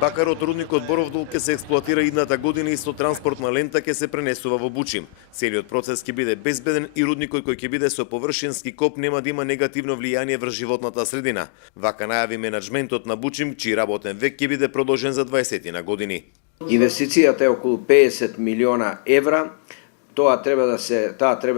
Бакарот рудникот Боров дол ќе се експлоатира идната година и со транспортна лента ќе се пренесува во Бучим. Целиот процес ќе биде безбеден и рудникот кој ќе биде со површински коп нема да има негативно влијание врз животната средина. Вака најави менаџментот на Бучим, чиј работен век ќе биде продолжен за 20 на години. Инвестицијата е околу 50 милиона евра. Таа треба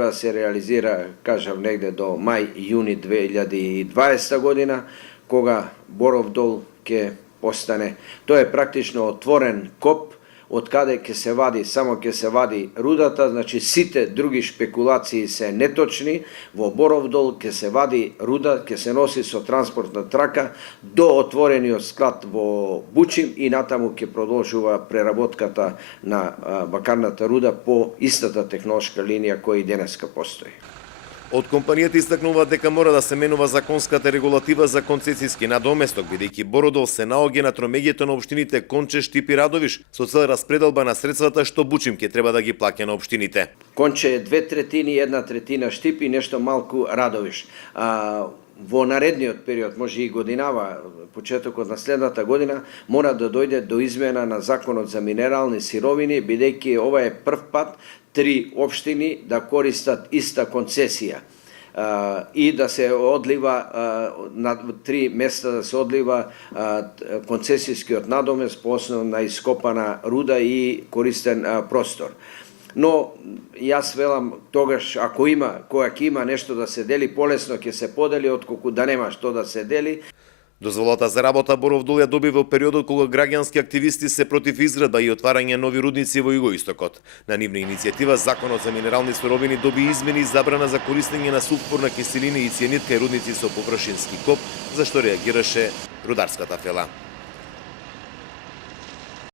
да се реализира, кажам, негде до мај-јуни 2020 година, кога Боров дол ќе постане. Тоа е практично отворен коп, од каде ќе се вади, само ќе се вади рудата, значи сите други шпекулации се неточни. Во Боров дол ќе се вади руда, ќе се носи со транспортна трака до отворениот склад во Бучим и натаму ќе продолжува преработката на бакарната руда по истата технолошка линија која и денеска постои. Од компанијата истакнува дека мора да се менува законската регулатива за концесиски надоместок, бидејќи Бородол се наоѓа на тромеѓето на општините Конче, Штип и Радовиш, со цел распределба на средствата што Бучим ќе треба да ги плаќа на општините. Конче е 2/3, 1/3 Штип и нешто малку Радовиш. Во наредниот период, може и годинава, почетокот на следната година, мора да дојде до измена на законот за минерални сировини, бидејќи ова е прв пат 3 општини да користат иста концесија и да се одлива на 3 места да се одлива концесискиот надомест по основа на ископана руда и користен простор. Но јас велам тогаш ако има, кога ќе има нешто да се дели, полесно ќе се подели отколку да нема што да се дели. Дозволата за работа Боров дол ја доби во периодот кога граѓански активисти се против изградба и отварање нови рудници во Југоистокот. На нивна иницијатива Законот за минерални суровини доби измени и забрана за користење на сулфурна киселина и цијанид кај рудници со површински коп, за што реагираше рударската фела.